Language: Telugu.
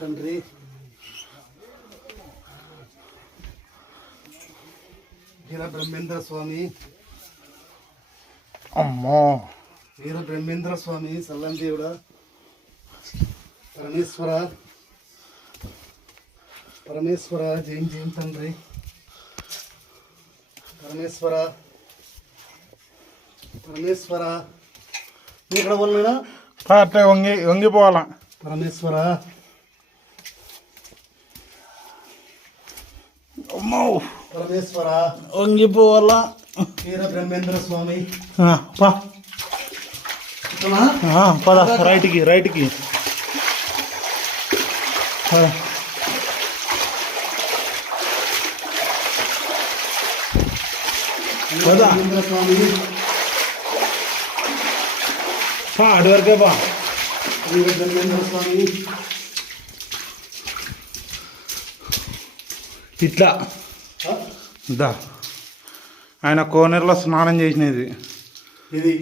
తండ్రి వీర బ్రహ్మేంద్ర స్వామి. అమ్మో వీర బ్రహ్మేంద్ర స్వామి సల్లం దేవుడా, పరమేశ్వర పరమేశ్వర జయం జయం తండ్రి. పరమేశ్వర పరమేశ్వర ఇక్కడ ఉన్నాడా? అట్లా వంగిపోవాలా. పరమేశ్వర అమ్మో పరమేశ్వర వంగిపోవాలా. వీర బ్రహ్మేంద్ర స్వామి. పద రైట్కి రైట్కి. బ్రహ్మేంద్ర స్వామి అటు వరకే బా. వీర బ్రహ్మేంద్ర స్వామి ఇట్లా దా ఆయన కోనేరులో స్నానం చేసినది ఇది.